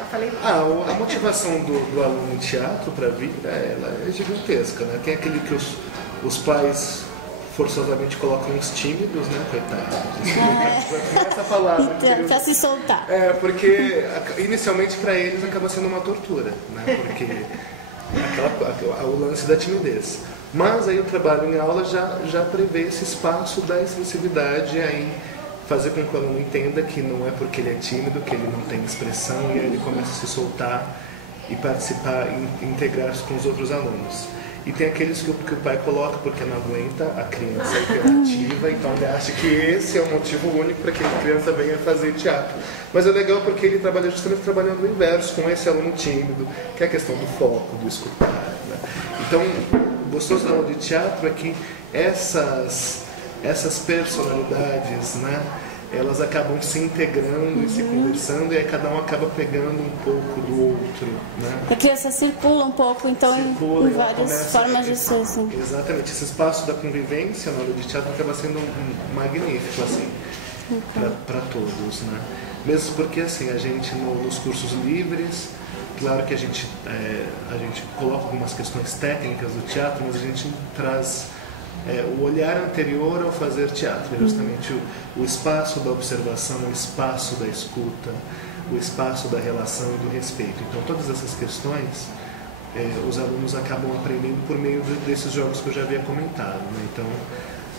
Já falei. A motivação do aluno em teatro para vir, ela é gigantesca, né? Tem aquele que os pais forçosamente colocam os tímidos, né, coitados. Já começa a falar. Então, para se soltar. Porque inicialmente para eles acaba sendo uma tortura, né? Porque o lance da timidez. Mas aí o trabalho em aula já prevê esse espaço da expressividade aí, fazer com que o aluno entenda que não é porque ele é tímido, que ele não tem expressão, e aí ele começa a se soltar e participar, integrar-se com os outros alunos. E tem aqueles que o pai coloca porque não aguenta a criança hiperativa, então ele acha que esse é o motivo único para que a criança venha fazer teatro. Mas é legal porque ele trabalha justamente trabalhando o inverso, com esse aluno tímido, que é a questão do foco, do escutar, né? Então, o gostoso da aula de teatro é que essas personalidades, né, elas acabam se integrando e se conversando, e aí cada um acaba pegando um pouco do outro, né? A criança circula um pouco, então, em várias formas de ser, assim. Exatamente. Esse espaço da convivência na aula de teatro acaba sendo magnífico, assim, para todos, né? Mesmo porque, assim, a gente, nos cursos livres, claro que a gente coloca algumas questões técnicas do teatro, mas a gente traz o olhar anterior ao fazer teatro, justamente o espaço da observação, o espaço da escuta, o espaço da relação e do respeito. Então, todas essas questões, os alunos acabam aprendendo por meio desses jogos que eu já havia comentado, né? Então,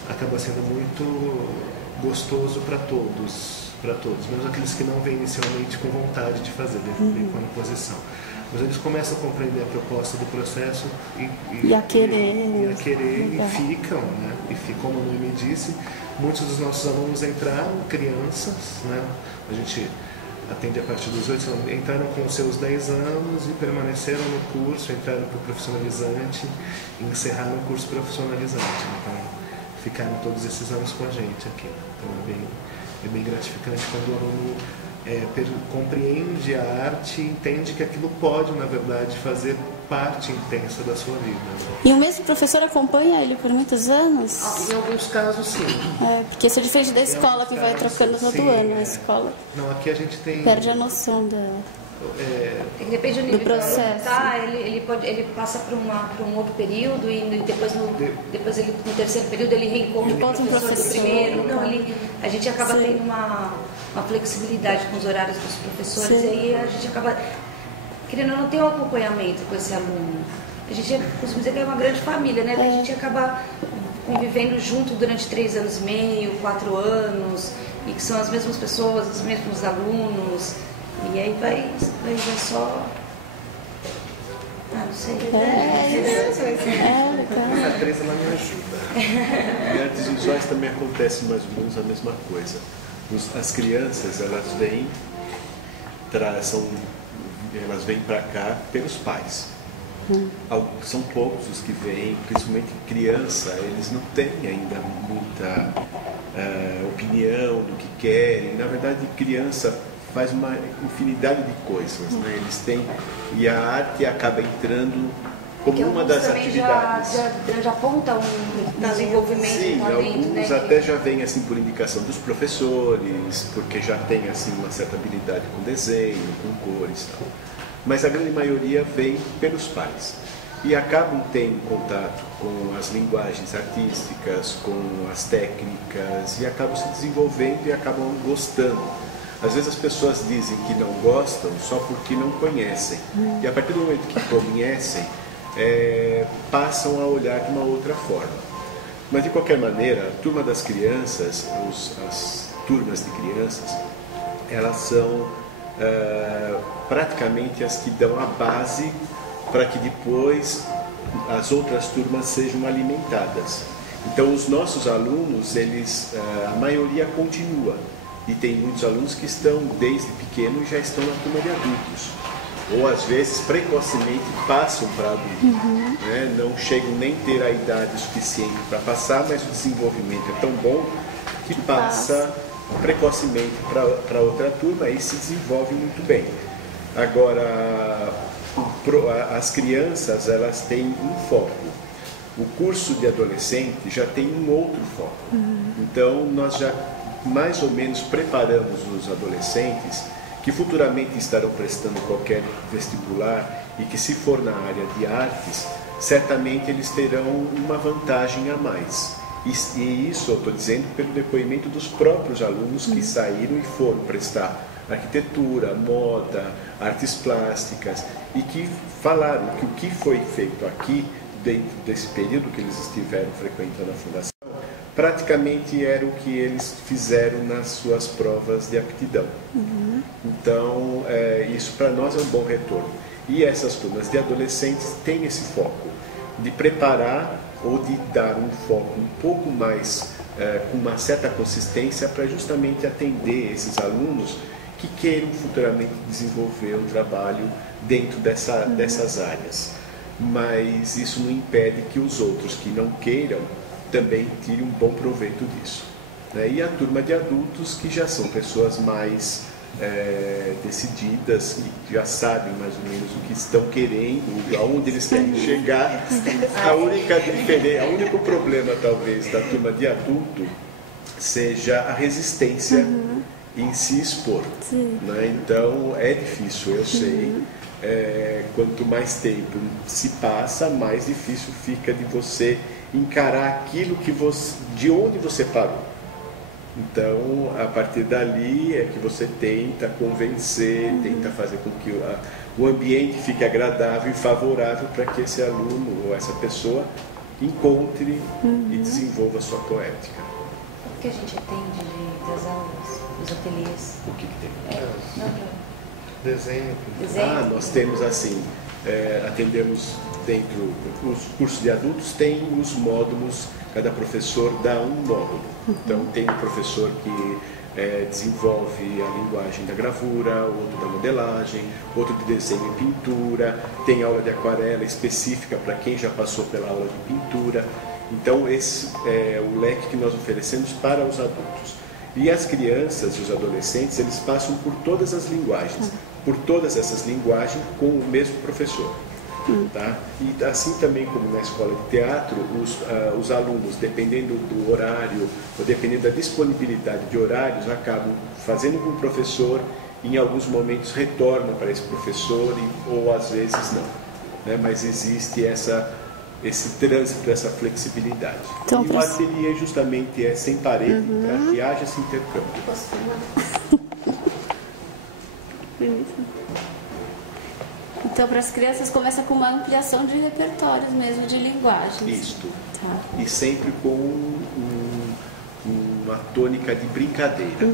acaba sendo muito gostoso para todos, mesmo aqueles que não vêm inicialmente com vontade de fazer, vêm com a imposição. Mas eles começam a compreender a proposta do processo e a querer e ficam, né? E ficam, como a Noemi disse, muitos dos nossos alunos entraram crianças, né? A gente atende a partir dos 8 anos, entraram com seus 10 anos e permaneceram no curso, entraram para o profissionalizante e encerraram o curso profissionalizante. Então, ficaram todos esses anos com a gente aqui. Então, é bem gratificante quando o aluno compreende a arte e entende que aquilo pode, na verdade, fazer parte intensa da sua vida, né? E o mesmo professor acompanha ele por muitos anos? Em alguns casos, sim. Porque isso é diferente da escola, que vai trocando todo ano. A escola aqui a gente tem... perde a noção da... Depende do nível do processo. Ele passa para um outro período e depois ele, no terceiro período ele reencontra o professor do primeiro. Então a gente acaba tendo uma flexibilidade com os horários dos professores. Sim. E aí a gente acaba querendo não ter um acompanhamento com esse aluno. A gente costuma dizer que é uma grande família, né? A gente acaba convivendo junto durante 3 anos e meio, 4 anos, e que são as mesmas pessoas, os mesmos alunos. E aí vai só... não sei. A Teresa lá me ajuda. Em artes visuais também acontece mais ou menos a mesma coisa. As crianças, elas vêm para cá pelos pais. São poucos os que vêm, principalmente criança, eles não têm ainda muita opinião do que querem. Na verdade, criança faz uma infinidade de coisas, né? Eles têm, e a arte acaba entrando como uma das atividades. Já aponta um desenvolvimento. Sim, alguns, né, até já vêm assim por indicação dos professores, porque já tem assim uma certa habilidade com desenho, com cores e tal. Mas a grande maioria vem pelos pais e acabam tendo contato com as linguagens artísticas, com as técnicas, e acabam se desenvolvendo e acabam gostando. Às vezes as pessoas dizem que não gostam só porque não conhecem. E a partir do momento que conhecem, passam a olhar de uma outra forma. Mas de qualquer maneira, a turma das crianças, as turmas de crianças, elas são praticamente as que dão a base para que depois as outras turmas sejam alimentadas. Então os nossos alunos, a maioria continua. E tem muitos alunos que estão desde pequeno e já estão na turma de adultos. Ou às vezes precocemente passam para adultos. Né? Não chegam nem a ter a idade suficiente para passar, mas o desenvolvimento é tão bom que passa precocemente para outra turma e se desenvolve muito bem. Agora, as crianças, elas têm um foco. O curso de adolescente já tem um outro foco. Então nós já mais ou menos preparamos os adolescentes que futuramente estarão prestando qualquer vestibular e que, se for na área de artes, certamente eles terão uma vantagem a mais. E isso eu estou dizendo pelo depoimento dos próprios alunos que saíram e foram prestar arquitetura, moda, artes plásticas, e que falaram que o que foi feito aqui, dentro desse período que eles estiveram frequentando a Fundação, praticamente era o que eles fizeram nas suas provas de aptidão. Então, isso para nós é um bom retorno. E essas turmas de adolescentes têm esse foco de preparar ou de dar um foco um pouco mais, com uma certa consistência, para justamente atender esses alunos que queiram futuramente desenvolver um trabalho dentro dessas áreas. Mas isso não impede que os outros que não queiram também tirem um bom proveito disso. E a turma de adultos, que já são pessoas mais decididas, que já sabem mais ou menos o que estão querendo, aonde eles querem chegar. O único problema, talvez, da turma de adulto seja a resistência em se expor. Então, é difícil, eu sei. Quanto mais tempo se passa, mais difícil fica de você encarar aquilo de onde você parou. Então, a partir dali é que você tenta convencer, tenta fazer com que o ambiente fique agradável e favorável para que esse aluno ou essa pessoa encontre e desenvolva a sua poética. O que a gente atende das aulas, dos ateliês? O que tem? Desenho. Nós temos assim, atendemos dentro, os cursos de adultos têm os módulos, cada professor dá um módulo. Então tem um professor que desenvolve a linguagem da gravura, outro da modelagem, outro de desenho e pintura, tem aula de aquarela específica para quem já passou pela aula de pintura. Então esse é o leque que nós oferecemos para os adultos. E as crianças e os adolescentes, eles passam por todas as linguagens, por todas essas linguagens com o mesmo professor. Tá? E assim também como na escola de teatro, os alunos, dependendo do horário, ou dependendo da disponibilidade de horários, acabam fazendo com o professor, em alguns momentos retornam para esse professor, ou às vezes não. Mas existe esse trânsito, essa flexibilidade. Então, e o ateliê justamente é sem parede, para que haja esse intercâmbio. Então, para as crianças, começa com uma ampliação de repertórios mesmo, de linguagens. Isto. E sempre com uma tônica de brincadeira.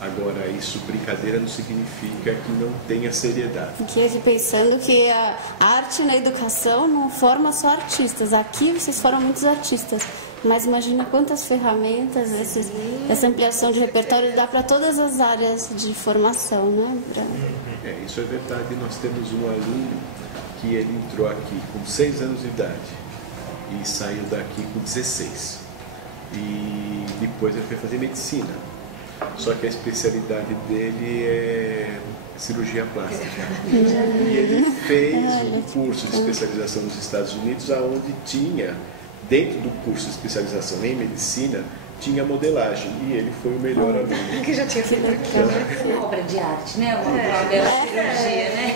Agora, isso, brincadeira, não significa que não tenha seriedade. Porque pensando que a arte na educação não forma só artistas. Aqui vocês formam muitos artistas. Mas imagina quantas ferramentas essa ampliação de repertório dá para todas as áreas de formação, né? Isso é verdade. Nós temos um aluno que ele entrou aqui com 6 anos de idade e saiu daqui com 16. E depois ele foi fazer medicina. Só que a especialidade dele é cirurgia plástica. E ele fez um curso de especialização nos Estados Unidos, onde tinha, dentro do curso de especialização em medicina, tinha modelagem. E ele foi o melhor aluno. Que já tinha feito uma obra de arte, né? Uma bela cirurgia, né?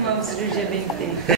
Uma cirurgia bem feita.